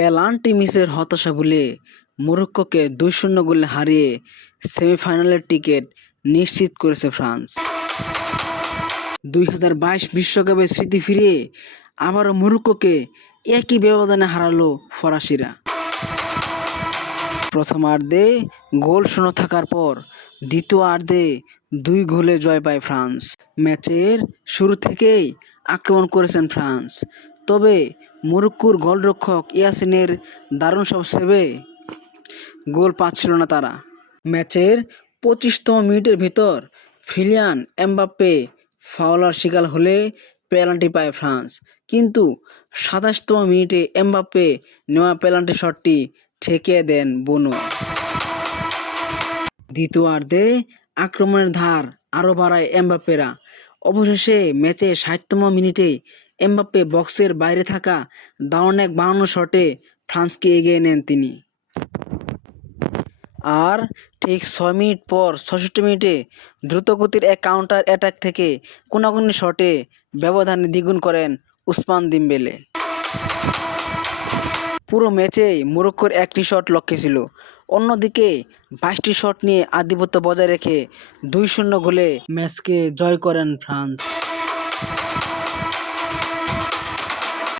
Penalty মিসের হতাশা ভুলে মরক্কোকে ২-০ গোলে হারিয়ে সেমিফাইনালের টিকিট নিশ্চিত করেছে ফ্রান্স। ২০২২ বিশ্বকাপের স্মৃতি ফিরিয়ে আবারও মরক্কোকে একই ব্যবধানে হারালো ফরাসিরা। প্রথমার্ধে গোলশূন্য থাকার পর দ্বিতীয়ার্ধে ২ গোলে জয় পায় ফ্রান্স। ম্যাচের শুরু থেকেই আক্রমণ করেছেন ফ্রান্স, তবে মরক্কোর গোলরক্ষক ইয়াসিনের দারুণ সব সেভে গোল পাচ্ছিল না তারা। ম্যাচের ২৫তম মিনিটের ভেতর কিলিয়ান এমবাপ্পে ফাউলের শিকার হলে পেনাল্টি পায় ফ্রান্স, কিন্তু ২৭তম মিনিটে এমবাপ্পে নেওয়া পেনাল্টি শটটি ঠেকিয়ে দেন বুনো। দ্বিতীয়ার্ধে আক্রমণের ধার আরও বাড়ায় এমবাপ্পেরা। অবশেষে ম্যাচের ৬০তম মিনিটে এমবাপ্পে বক্সের বাইরে থাকা দারুণ এক বানানো শটে ফ্রান্সকে এগিয়ে নেন তিনি। আর ঠিক ৬ মিনিট পর ৬৬ মিনিটে দ্রুতগতির এক কাউন্টার অ্যাটাক থেকে কোনাকুনি শটে ব্যবধান দ্বিগুণ করেন উসমান দেমবেলে। পুরো ম্যাচেই মরক্কোর একটি শট লক্ষ্যে ছিল, অন্যদিকে ২২টি শট নিয়ে আধিপত্য বজায় রেখে ২-০ গোলে ম্যাচকে জয় করেন ফ্রান্স।